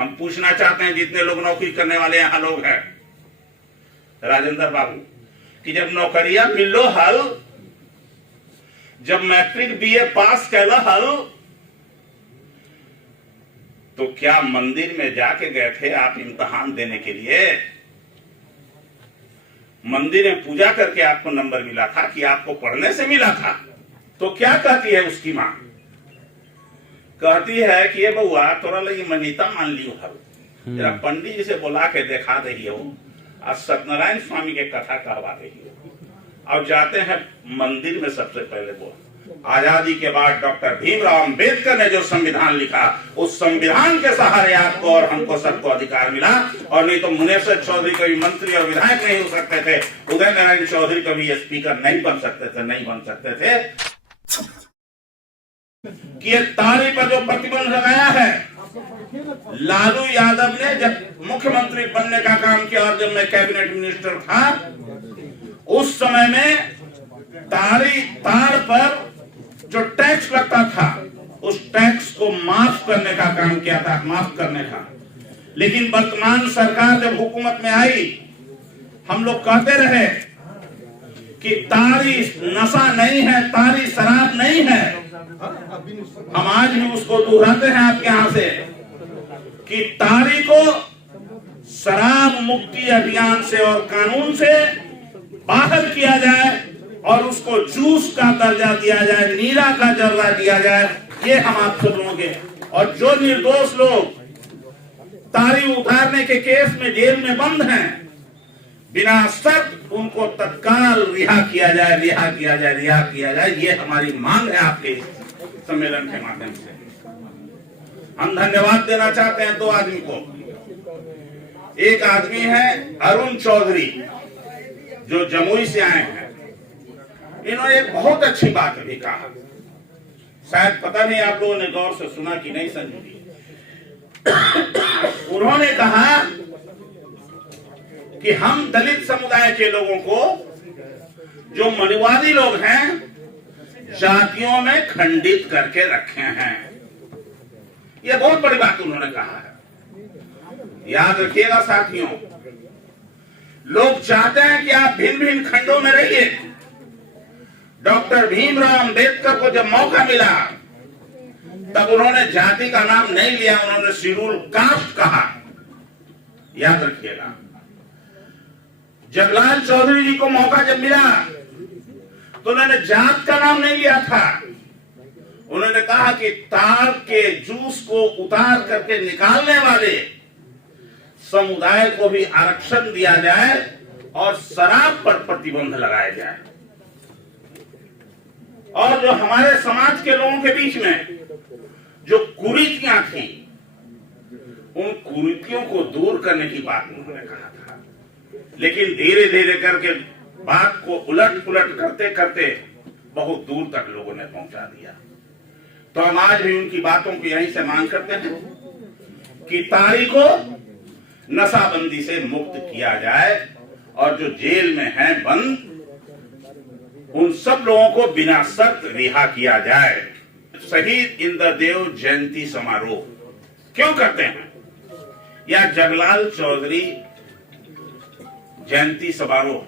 हम पूछना चाहते हैं जितने लोग नौकरी करने वाले यहाँ लोग हैं राजेंद्र बाबू कि जब नौकरियां मिलो हल, जब मैट्रिक बीए पास कैला हल, तो क्या मंदिर में जाके गए थे आप इम्तिहान देने के लिए? मंदिर में पूजा करके आपको नंबर मिला था कि आपको पढ़ने से मिला था? तो क्या कहती है उसकी मां? कहती है कि ये बउआ तोरा लगी मनीता मान लियो हल, जरा पंडित जी से बुला के दिखा दहियो और सत्यनारायण स्वामी के कथा कहवा दहियो। और जाते हैं मंदिर में। सबसे पहले वो आजादी के बाद डॉक्टर भीमराव अंबेडकर ने जो संविधान लिखा, उस संविधान के सहारे आपको और हमको सबको अधिकार मिला। और नहीं तो मुनेश्वर चौधरी कभी मंत्री और विधायक नहीं हो सकते थे, उदय नारायण चौधरी कभी स्पीकर नहीं बन सकते थे, नहीं बन सकते थे। कि ये तारी पर जो प्रतिबंध लगाया है, लालू यादव ने जब मुख्यमंत्री बनने का काम किया और जब मैं कैबिनेट मिनिस्टर था, उस समय में तार पर जो टैक्स लगता था, उस टैक्स को माफ करने का काम किया था, माफ करने का। लेकिन वर्तमान सरकार जब हुकूमत में आई, हम लोग कहते रहे कि तारी नशा नहीं है, तारी शराब नहीं है। हम आज भी उसको दोहराते हैं आपके यहां से कि तारी को शराब मुक्ति अभियान से और कानून से बाहर किया जाए और उसको जूस का दर्जा दिया जाए, नीरा का दर्जा दिया जाए। ये हम आप सब लोगों के, और जो निर्दोष लोग तारी उतारने के केस में जेल में बंद हैं, बिना शर्त उनको तत्काल रिहा किया जाए, रिहा किया जाए, रिहा किया जाए। ये हमारी मांग है आपके सम्मेलन के माध्यम से। हम धन्यवाद देना चाहते हैं दो आदमी को। एक आदमी है अरुण चौधरी जो जमुई से आए हैं। इन्होंने एक बहुत अच्छी बात अभी कहा, शायद पता नहीं आप लोगों ने गौर से सुना कि नहीं समझी। उन्होंने कहा कि हम दलित समुदाय के लोगों को, जो मनुवादी लोग हैं, जातियों में खंडित करके रखे हैं। यह बहुत बड़ी बात उन्होंने कहा है। याद रखिएगा साथियों, लोग चाहते हैं कि आप भिन्न भिन्न खंडों में रहिए। डॉक्टर भीमराव अंबेडकर को जब मौका मिला, तब उन्होंने जाति का नाम नहीं लिया, उन्होंने शेड्यूल कास्ट कहा। याद रखिएगा। जगलाल चौधरी जी को मौका जब मिला, तो उन्होंने जात का नाम नहीं लिया था। उन्होंने कहा कि तार के जूस को उतार करके निकालने वाले समुदाय को भी आरक्षण दिया जाए और शराब पर प्रतिबंध लगाया जाए। और जो हमारे समाज के लोगों के बीच में जो कुरीतियां थी, उन कुरीतियों को दूर करने की बात उन्होंने कहा था। लेकिन धीरे धीरे करके बात को उलट पुलट करते करते बहुत दूर तक लोगों ने पहुंचा दिया। तो हम आज भी उनकी बातों को यहीं से मांग करते हैं कि तारी को नशाबंदी से मुक्त किया जाए और जो जेल में हैं बंद, उन सब लोगों को बिना शर्त रिहा किया जाए। शहीद इंद्रदेव जयंती समारोह क्यों करते हैं, या जगलाल चौधरी जयंती समारोह,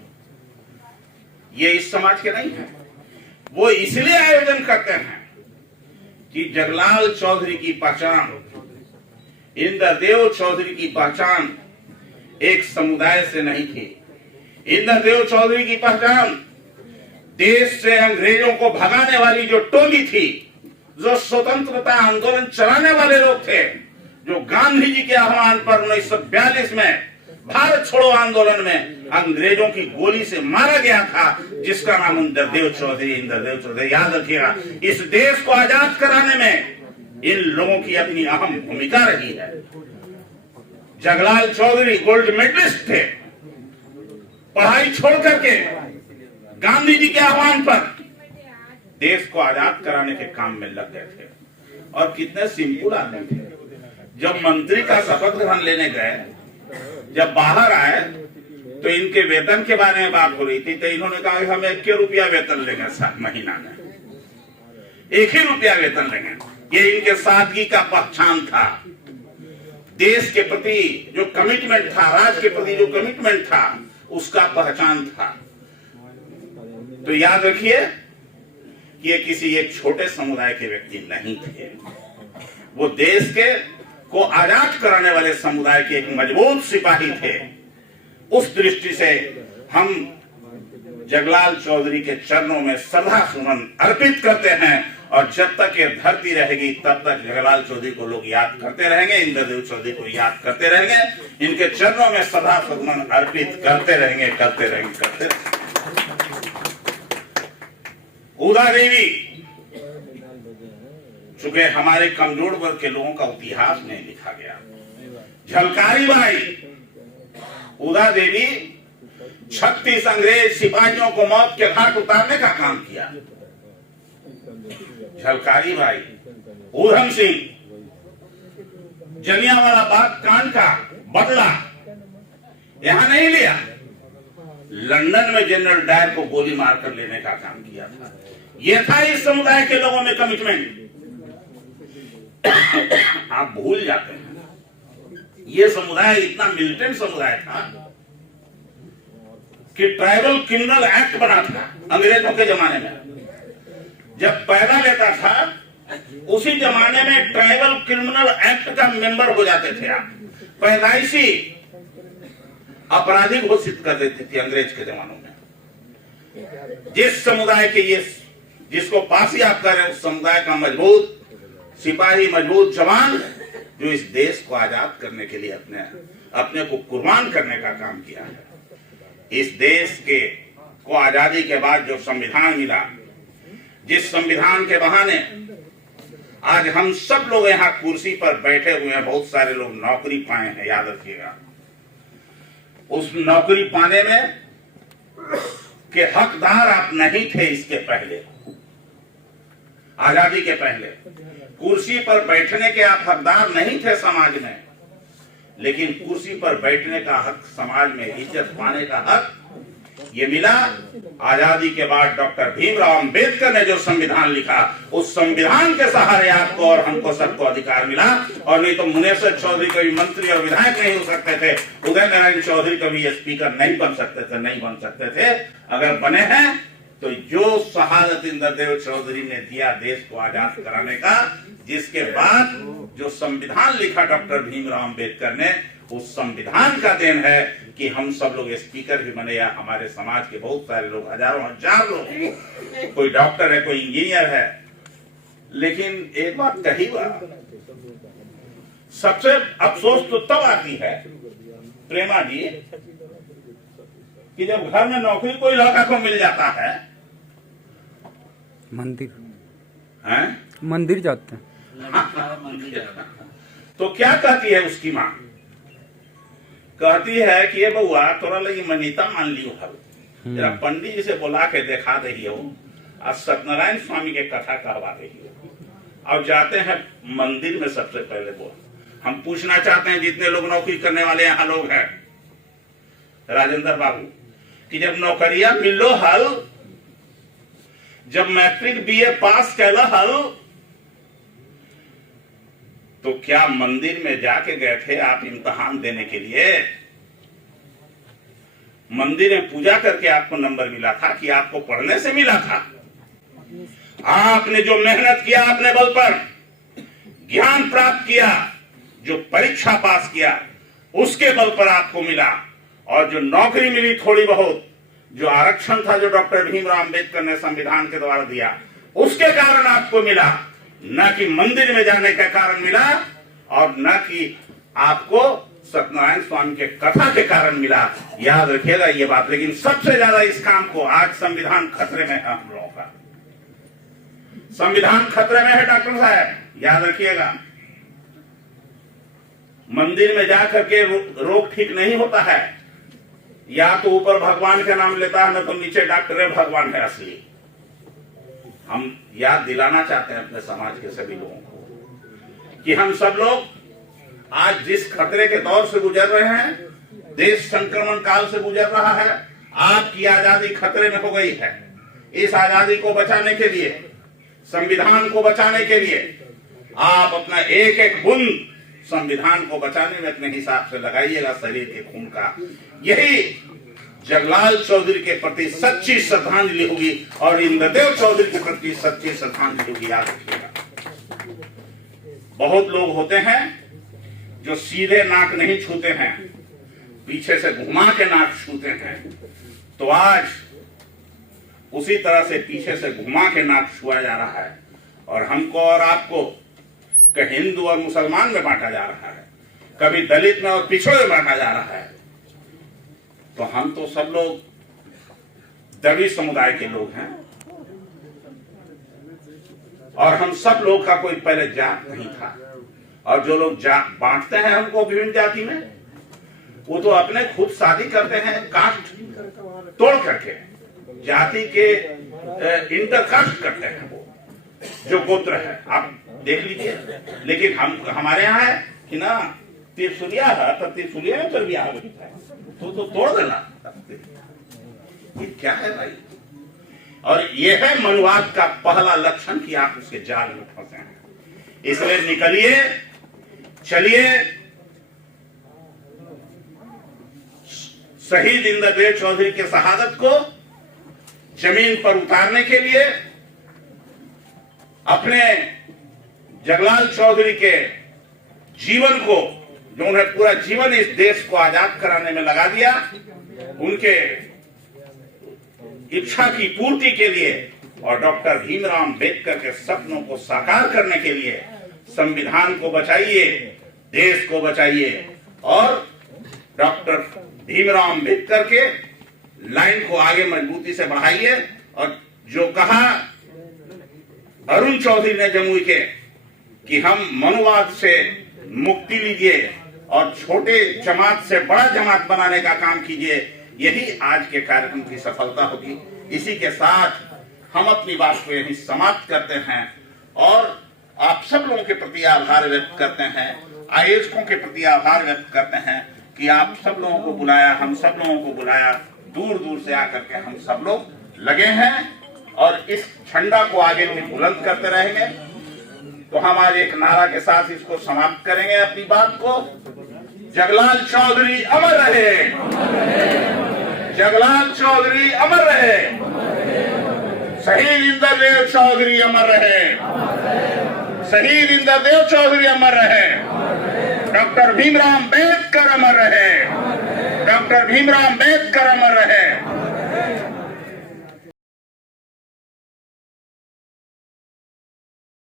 ये इस समाज के नहीं है। वो इसलिए आयोजन करते हैं कि जगलाल चौधरी की पहचान, इंद्रदेव चौधरी की पहचान एक समुदाय से नहीं थी। इंद्रदेव चौधरी की पहचान देश से अंग्रेजों को भगाने वाली जो टोली थी, जो स्वतंत्रता आंदोलन चलाने वाले लोग थे, जो गांधी जी के आह्वान पर 1942 में भारत छोड़ो आंदोलन में अंग्रेजों की गोली से मारा गया था, जिसका नाम इंद्रदेव चौधरी। याद रखिएगा, इस देश को आजाद कराने में इन लोगों की अपनी अहम भूमिका रही है। जगलाल चौधरी गोल्ड मेडलिस्ट थे, पढ़ाई छोड़ करके गांधी जी के आह्वान पर देश को आजाद कराने के काम में लग गए थे। और कितने सिंपल आदमी थे। जब मंत्री का शपथ ग्रहण लेने गए, जब बाहर आए, तो इनके वेतन के बारे में बात हो रही थी। तो इन्होंने कहा कि हम 1 रुपया वेतन लेंगे 7 महीना में, 1 ही रुपया वेतन लेंगे। ये इनके सादगी का पहचान था। देश के प्रति जो कमिटमेंट था, राज्य के प्रति जो कमिटमेंट था, उसका पहचान था। तो याद रखिए कि ये किसी एक छोटे समुदाय के व्यक्ति नहीं थे, वो देश के को आजाद कराने वाले समुदाय के एक मजबूत सिपाही थे। उस दृष्टि से हम जगलाल चौधरी के चरणों में श्रद्धा सुमन अर्पित करते हैं, और जब तक ये धरती रहेगी तब तक जगलाल चौधरी को लोग याद करते रहेंगे, इंद्रदेव चौधरी को याद करते रहेंगे, इनके चरणों में श्रद्धा सुमन अर्पित करते रहेंगे, करते रहेंगे, करते रहेंगे। उदा देवी, चूंकि हमारे कमजोर वर्ग के लोगों का इतिहास नहीं लिखा गया। झलकारी बाई, उदा देवी 36 अंग्रेज सिपाहियों को मौत के घाट उतारने का काम किया। झलकारी भाई, ऊधम सिंह जलियांवाला बाग कांड का बदला यहां नहीं लिया, लंदन में जनरल डायर को गोली मारकर लेने का काम किया था। यह था इस समुदाय के लोगों में कमिटमेंट। आप भूल जाते हैं यह समुदाय इतना मिलिटेंट समुदाय था कि ट्राइबल क्रिमिनल एक्ट बना था अंग्रेजों के जमाने में। जब पैदा लेता था उसी जमाने में ट्राइबल क्रिमिनल एक्ट का मेंबर हो जाते थे आप, पैदाइशी अपराधी घोषित कर देते थे अंग्रेज के जमानों में। जिस समुदाय के ये जिसको पासी आप कर रहे हैं, उस समुदाय का मजबूत सिपाही, मजबूत जवान, जो इस देश को आजाद करने के लिए अपने को कुर्बान करने का काम किया है। इस देश के को आजादी के बाद जो संविधान मिला, जिस संविधान के बहाने आज हम सब लोग यहाँ कुर्सी पर बैठे हुए हैं, बहुत सारे लोग नौकरी पाए हैं, याद रखिएगा। उस नौकरी पाने में के हकदार आप नहीं थे। इसके पहले, आजादी के पहले कुर्सी पर बैठने के आप हकदार नहीं थे समाज में, लेकिन कुर्सी पर बैठने का हक, समाज में इज्जत पाने का हक ये मिला आजादी के बाद। डॉक्टर भीमराव अंबेडकर ने जो संविधान लिखा, उस संविधान के सहारे आपको और हमको सबको अधिकार मिला। और नहीं तो मुनेश्वर चौधरी कभी मंत्री और विधायक नहीं हो सकते थे, उदय नारायण चौधरी कभी स्पीकर नहीं बन सकते थे, नहीं बन सकते थे। अगर बने हैं तो जो शहादत इंद्रदेव चौधरी ने दिया देश को आजाद कराने का, जिसके बाद जो संविधान लिखा डॉक्टर भीमराव अंबेडकर ने, उस संविधान का देन है कि हम सब लोग स्पीकर भी बने, या हमारे समाज के बहुत सारे लोग, हजारों हजार लोग, कोई डॉक्टर है, कोई इंजीनियर है। लेकिन एक बात कही बात, सबसे अफसोस तो तब आती है प्रेमा जी कि जब घर में नौकरी कोई लड़का को मिल जाता है, मंदिर जाते हैं, तो क्या कहती है उसकी माँ? कहती है कि ये बउआ तोरा लगी मनीता मान लियो हल, जरा पंडित जी से बुला के दिखा दही हो, आज सत्यनारायण स्वामी के कथा कहवा दही हो। अब जाते हैं मंदिर में, सबसे पहले बोल हम पूछना चाहते हैं जितने लोग नौकरी करने वाले यहाँ लोग हैं, राजेंद्र बाबू, कि जब नौकरिया मिलो हल, जब मैट्रिक बीए पास कैला हल, तो क्या मंदिर में जाके गए थे आप इम्तिहान देने के लिए? मंदिर में पूजा करके आपको नंबर मिला था कि आपको पढ़ने से मिला था? आपने जो मेहनत किया, अपने बल पर ज्ञान प्राप्त किया, जो परीक्षा पास किया, उसके बल पर आपको मिला। और जो नौकरी मिली थोड़ी बहुत, जो आरक्षण था जो डॉक्टर भीमराव अंबेडकर ने संविधान के द्वारा दिया, उसके कारण आपको मिला, न कि मंदिर में जाने के कारण मिला, और न कि आपको सत्यनारायण स्वामी के कथा के कारण मिला। याद रखिएगा ये बात। लेकिन सबसे ज्यादा इस काम को आज संविधान खतरे में है, हम लोगों का संविधान खतरे में है डॉक्टर साहब, याद रखिएगा। मंदिर में जाकर के रोग ठीक नहीं होता है, या तो ऊपर भगवान का नाम लेता है, न तो नीचे डॉक्टर है, भगवान है असली। हम याद दिलाना चाहते हैं अपने समाज के सभी लोगों को कि हम सब लोग आज जिस खतरे के दौर से गुजर रहे हैं, देश संक्रमण काल से गुजर रहा है, आपकी आजादी खतरे में हो गई है। इस आजादी को बचाने के लिए, संविधान को बचाने के लिए आप अपना एक एक बूंद संविधान को बचाने में अपने हिसाब से लगाइएगा शरीर के खून का। यही जगलाल चौधरी के प्रति सच्ची श्रद्धांजलि होगी और इंद्रदेव चौधरी के प्रति सच्ची श्रद्धांजलि होगी। याद रखिएगा, बहुत लोग होते हैं जो सीधे नाक नहीं छूते हैं, पीछे से घुमा के नाक छूते हैं। तो आज उसी तरह से पीछे से घुमा के नाक छुआ जा रहा है और हमको और आपको कहीं हिंदू और मुसलमान में बांटा जा रहा है, कभी दलित में और पिछड़े में बांटा जा रहा है। तो हम तो सब लोग द्रविड़ समुदाय के लोग हैं और हम सब लोग का कोई पहले जात नहीं था। और जो लोग जात बांटते हैं हमको विभिन्न जाति में, वो तो अपने खुद शादी करते हैं कास्ट तोड़ करके, जाति के इंटरकास्ट करते हैं वो जो गोत्र है, आप देख लीजिए। लेकिन हम हमारे यहाँ है कि ना त्रिशूलिया है तो त्रिशूलिया में भी आ गई है तो तोड़ देना, ये क्या है भाई? और ये है मनुवाद का पहला लक्षण कि आप उसके जाल में फंसे हैं। इसलिए निकलिए, चलिए, शहीद इंद्रदेव चौधरी के शहादत को जमीन पर उतारने के लिए, अपने जगलाल चौधरी के जीवन को, जो उन्हें पूरा जीवन इस देश को आजाद कराने में लगा दिया, उनके इच्छा की पूर्ति के लिए और डॉक्टर भीमराव अंबेडकर के सपनों को साकार करने के लिए संविधान को बचाइए, देश को बचाइए और डॉक्टर भीमराव अंबेडकर के लाइन को आगे मजबूती से बढ़ाइए। और जो कहा अरुण चौधरी ने जमुई के कि हम मनुवाद से मुक्ति लीजिए और छोटे जमात से बड़ा जमात बनाने का काम कीजिए, यही आज के कार्यक्रम की सफलता होगी। इसी के साथ हम अपनी बात को यही समाप्त करते हैं और आप सब लोगों के प्रति आभार व्यक्त करते हैं, आयोजकों के प्रति आभार व्यक्त करते हैं कि आप सब लोगों को बुलाया, हम सब लोगों को बुलाया, दूर दूर से आकर के हम सब लोग लगे हैं और इस झंडा को आगे भी बुलंद करते रहेंगे। तो हम आज एक नारा के साथ इसको समाप्त करेंगे अपनी बात को। जगलाल चौधरी अमर रहे, जगलाल चौधरी अमर रहे, शहीद इंद्रदेव चौधरी अमर रहे, शहीद इंद्रदेव चौधरी अमर रहे, डॉक्टर भीमराव अंबेडकर अमर रहे, डॉक्टर भीमराव अंबेडकर अमर रहे।